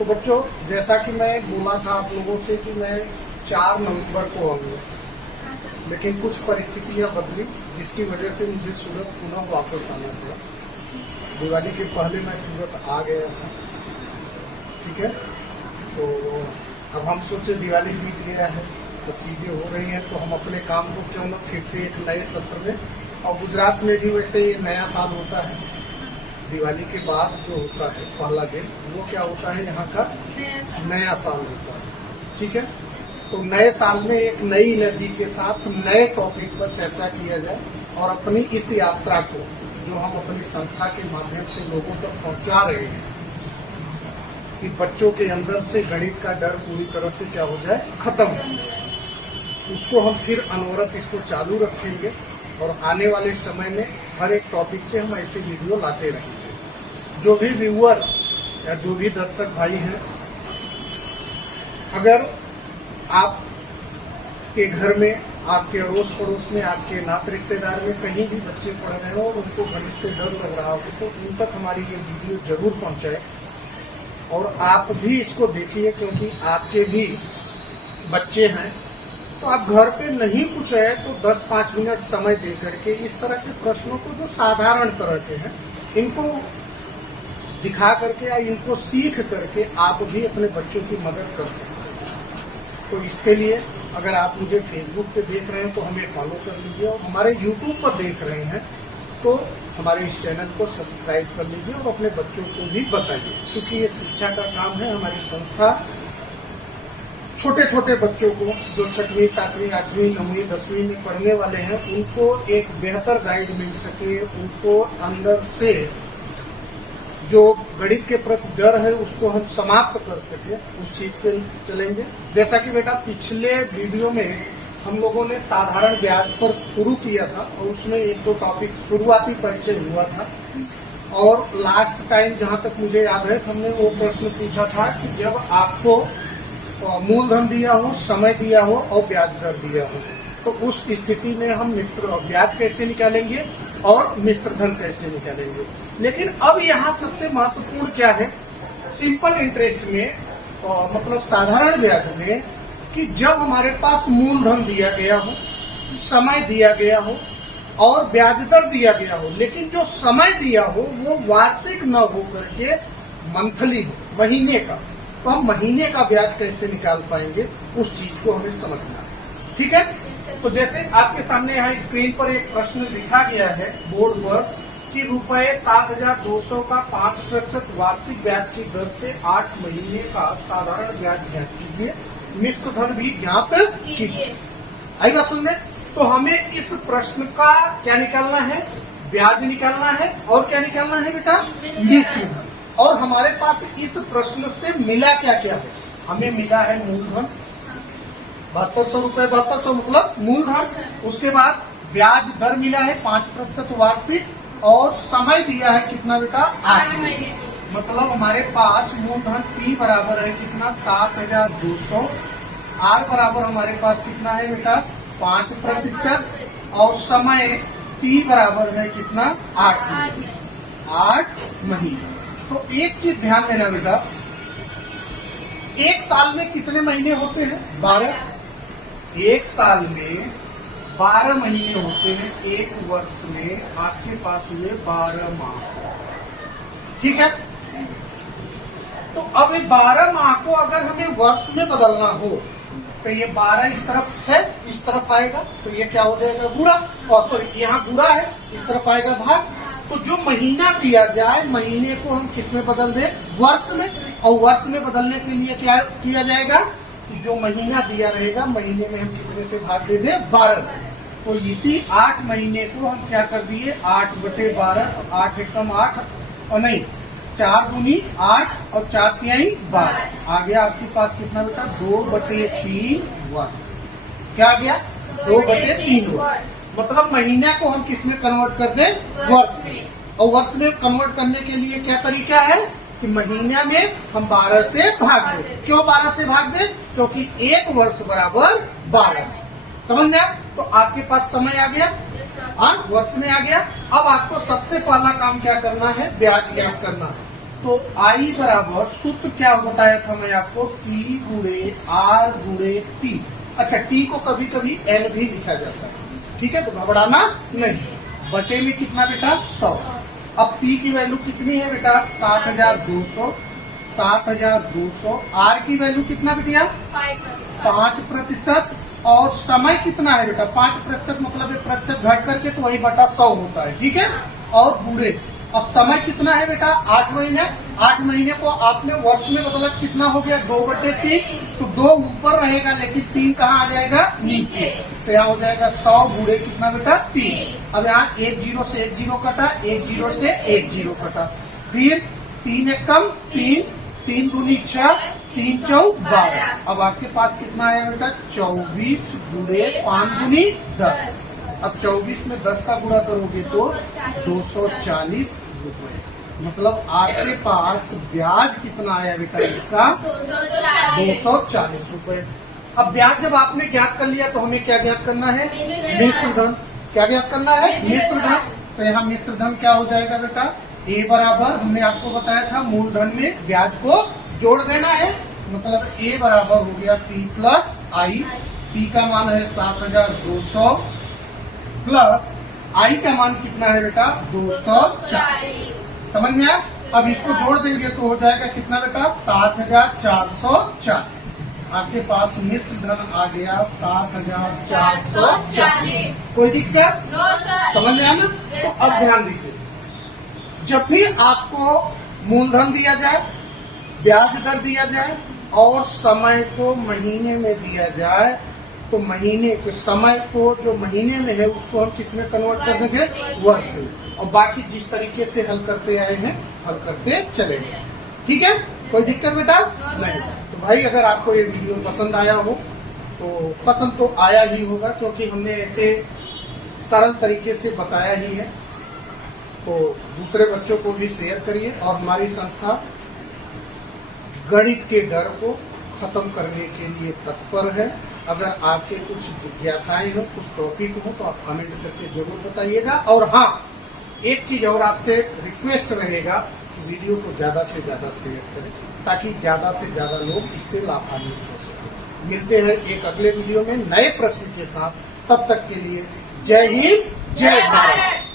तो बच्चों, जैसा कि मैं बोला था आप लोगों से कि मैं 4 नवंबर को आऊंगा, लेकिन कुछ परिस्थितियां बदली जिसकी वजह से मुझे सूरत पुनः वापस आना पड़ा। दिवाली के पहले मैं सूरत आ गया था, ठीक है। तो अब हम सोचे दिवाली बीत गया है, सब चीजें हो रही हैं, तो हम अपने काम को क्यों न फिर से एक नए सत्र में, और गुजरात में भी वैसे ये नया साल होता है। दिवाली के बाद जो होता है पहला दिन, वो क्या होता है, यहाँ का नया साल होता है, ठीक है। तो नए साल में एक नई एनर्जी के साथ नए टॉपिक पर चर्चा किया जाए और अपनी इस यात्रा को जो हम अपनी संस्था के माध्यम से लोगों तक पहुंचा रहे हैं कि बच्चों के अंदर से गणित का डर पूरी तरह से क्या हो जाए, खत्म हो जाए, उसको हम फिर अनवरत इसको चालू रखेंगे और आने वाले समय में हर एक टॉपिक पे हम ऐसे वीडियो लाते रहेंगे। जो भी व्यूअर या जो भी दर्शक भाई हैं, अगर आपके घर में, आपके अड़ोस पड़ोस में, आपके नात रिश्तेदार में कहीं भी बच्चे पढ़ रहे हो और उनको गणित से डर लग रहा हो तो उन तक हमारी ये वीडियो जरूर पहुंचाए और आप भी इसको देखिए, क्योंकि आपके भी बच्चे हैं। तो आप घर पे नहीं कुछ है तो 10-5 मिनट समय दे करके इस तरह के प्रश्नों को जो साधारण तरह के हैं, इनको दिखा करके या इनको सीख करके आप भी अपने बच्चों की मदद कर सकते हैं। तो इसके लिए अगर आप मुझे फेसबुक पे देख रहे हैं तो हमें फॉलो कर लीजिए, और हमारे यूट्यूब पर देख रहे हैं तो हमारे इस चैनल को सब्सक्राइब कर लीजिए और अपने बच्चों को भी बताइए। क्योंकि ये शिक्षा का काम है, हमारी संस्था छोटे छोटे बच्चों को जो 6वीं, 7वीं, 8वीं, 9वीं, 10वीं में पढ़ने वाले हैं, उनको एक बेहतर गाइड मिल सके, उनको अंदर से जो गणित के प्रति डर है उसको हम समाप्त कर सके, उस चीज पे चलेंगे। जैसा कि बेटा पिछले वीडियो में हम लोगों ने साधारण ब्याज पर शुरू किया था और उसमें 1-2 टॉपिक शुरुआती परिचय हुआ था, और लास्ट टाइम जहां तक मुझे याद है हमने वो प्रश्न पूछा था कि जब आपको मूलधन दिया हो, समय दिया हो और ब्याज दर दिया हो, तो उस स्थिति में हम मिश्र ब्याज कैसे निकालेंगे और मिश्र धन कैसे निकालेंगे। लेकिन अब यहाँ सबसे महत्वपूर्ण क्या है, सिंपल इंटरेस्ट में मतलब साधारण ब्याज में, कि जब हमारे पास मूलधन दिया गया हो, समय दिया गया हो और ब्याज दर दिया गया हो, लेकिन जो समय दिया हो वो वार्षिक न हो करके मंथली हो, महीने का, तो हम महीने का ब्याज कैसे निकाल पाएंगे, उस चीज को हमें समझना है, ठीक है। तो जैसे आपके सामने यहाँ स्क्रीन पर एक प्रश्न लिखा गया है बोर्ड पर कि ₹7,200 का 5% वार्षिक ब्याज की दर से 8 महीने का साधारण ब्याज ज्ञात कीजिए, मिश्र धन भी ज्ञात कीजिए। आई बात सुनने। तो हमें इस प्रश्न का क्या निकालना है, ब्याज निकालना है, और क्या निकालना है बेटा, मिश्र धन। और हमारे पास इस प्रश्न से मिला क्या क्या है, हमें मिला है मूलधन 7200 रुपए, 7200 मतलब मूलधन। उसके बाद ब्याज दर मिला है 5% वार्षिक, और समय दिया है कितना बेटा, 8 महीने। मतलब हमारे पास मूलधन P बराबर है कितना, 7200, R बराबर हमारे पास कितना है बेटा, 5%, और समय T बराबर है कितना, 8 महीने। तो एक चीज ध्यान देना बेटा, एक साल में कितने महीने होते हैं, 12। एक साल में 12 महीने होते हैं, एक वर्ष में आपके पास हुए 12 माह, ठीक है। तो अब ये 12 माह को अगर हमें वर्ष में बदलना हो तो ये 12 इस तरफ है, इस तरफ आएगा, तो ये क्या हो जाएगा, गुणा, और सॉरी यहाँ गुणा है, इस तरफ आएगा भाग। तो जो महीना दिया जाए, महीने को हम किस में बदल दें, वर्ष में, और वर्ष में बदलने के लिए क्या किया जाएगा, जो महीना दिया रहेगा महीने में हम कितने से भाग दे दें, 12 से। तो इसी 8 महीने को हम क्या कर दिए, 8/12, 8 एकम 8, और नहीं 4 दूनी 8 और 4 तिहाई 12, आ गया आपके पास कितना बेटा, 2/3 वर्ष। क्या आ गया, 2/3 वर्ष। मतलब महीना को हम किस में कन्वर्ट कर दें, वर्ष में। और वर्ष में कन्वर्ट करने के लिए क्या तरीका है कि महीना में हम 12 से भाग दें। क्यों 12 से भाग दें, क्योंकि एक वर्ष बराबर 12। समझ में? तो आपके पास समय आ गया, हाँ वर्ष में आ गया। अब आपको सबसे पहला काम क्या करना है, ब्याज ज्ञात करना है। तो आई बराबर सूत्र क्या बताया था मैं आपको, P गुणे R गुणे T। अच्छा, T को कभी कभी N भी लिखा जाता है, ठीक है, तो घबराना नहीं। बटे में कितना बेटा 100। अब P की वैल्यू कितनी है बेटा 7200। 7200। R की वैल्यू कितना बेटिया 5%। और समय कितना है बेटा 5% मतलब 1% घट करके तो वही बटा 100 होता है, ठीक है। और गुणे, अब समय कितना है बेटा 8 महीने। 8 महीने को आपने वर्ष में बदला, कितना हो गया 2/3। तो 2 ऊपर रहेगा लेकिन 3 कहाँ आ जाएगा नीचे, तो यहाँ हो जाएगा 100 गुणे कितना बेटा 3। अब यहाँ 1 0 से 1 0 कटा, 1 0 से 1 0 कटा, फिर 3 1 कम 3, 3 दूनी 6, 3 4 12। अब आपके पास कितना आया बेटा 24 गुणे 5 दूनी 10। अब 24 में 10 का गुणा करोगे तो 240 रुपए। मतलब आपके पास ब्याज कितना आया बेटा इसका 240 रुपए। अब ब्याज जब आपने ज्ञात कर लिया तो हमें क्या ज्ञात करना है, मिश्र धन। क्या ज्ञात करना है, मिश्र धन। तो यहाँ मिश्र धन क्या हो जाएगा बेटा, ए बराबर हमने आपको बताया था मूलधन में ब्याज को जोड़ देना है। मतलब ए बराबर हो गया P प्लस आई। P का मान है 7200 प्लस आई का मान कितना है बेटा 240। समझ में आया। अब इसको जोड़ देंगे तो हो जाएगा कितना बेटा 7440। आपके पास मिश्र धन आ गया 7440। कोई दिक्कत समझ में आया ना। तो अब ध्यान दीजिए, जब भी आपको मूलधन दिया जाए, ब्याज दर दिया जाए और समय को महीने में दिया जाए, तो महीने के समय को जो महीने में है उसको हम किस में कन्वर्ट कर देंगे, वर्ष में। और बाकी जिस तरीके से हल करते आए हैं हल करते चलेंगे, ठीक है। कोई दिक्कत बेटा नहीं। तो भाई अगर आपको ये वीडियो पसंद आया हो तो पसंद तो आया ही होगा, क्योंकि हमने ऐसे सरल तरीके से बताया ही है। तो दूसरे बच्चों को भी शेयर करिए। और हमारी संस्था गणित के डर को खत्म करने के लिए तत्पर है। अगर आपके कुछ जिज्ञासाएं हो, कुछ टॉपिक हो, तो आप कमेंट करके जरूर बताइएगा। और हाँ, एक चीज और आपसे रिक्वेस्ट रहेगा, वीडियो को ज्यादा से ज्यादा शेयर करें ताकि ज्यादा से ज्यादा लोग इससे लाभान्वित हो सके। मिलते हैं एक अगले वीडियो में नए प्रश्न के साथ। तब तक के लिए जय हिंद, जय भारत।